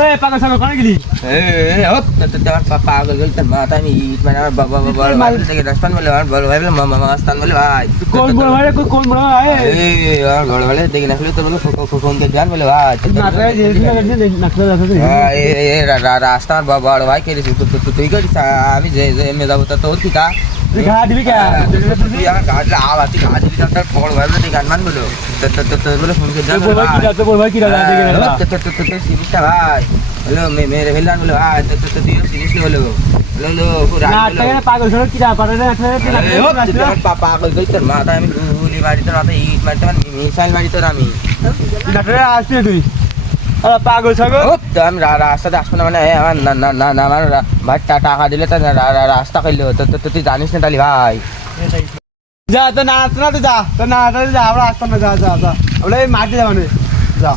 এই পাগল ছাগল কোনে গেলি পাগল গেল তোর মাথা আমি ইট মানে আমার বাবা বড় ভাই থেকে রাস্তান বলে আমার বড় ভাই বলে মামা মাস্তান বলে ভাই কোন বড় ভাই কোন বড় ভাই এই আমার বড় ভাই দেখি না তোর বলে ফোন দিয়ে জান বলে ভাই নাটরে যে নাটরে আছে হ্যাঁ এই রাস্তা আমার বড় ভাই কে রেছিস তুই করিস আমি যে এমনি যাবো তো ঠিক আছে ঘা দিবি কে তুই আমার গাড়ি আওয়াজ তুই গাড়ি দিবি তার বড় ভাই বলে গান মান বলো তো বলে ফোন করে জান বড় ভাই কি যাচ্ছে বড় ভাই কি যাচ্ছে দেখে না সিরিজটা ভাই হ্যালো মেরে ফেললাম বলে ভাই তুই সিরিজটা বলো হ্যালো নাটরে পাগল ছাগল কি যা পারে না পাগল গেল তোর মাথা আমি গুলি মারি তোর মাথা ইট মারি তোর মিসাইল মারি তোর আমি নাটরে আসছিস তুই আরে পাগল ছাগল তো আমি রাস্তাতে আসবো না মানে আমার না আমার ভাই টাকা দিলে তো রাস্তা করলো তো তুই জানিস না তালি ভাই যা তো না তো যা আমরা আসতাম না যা আমরা এই মাঠে যাবো যা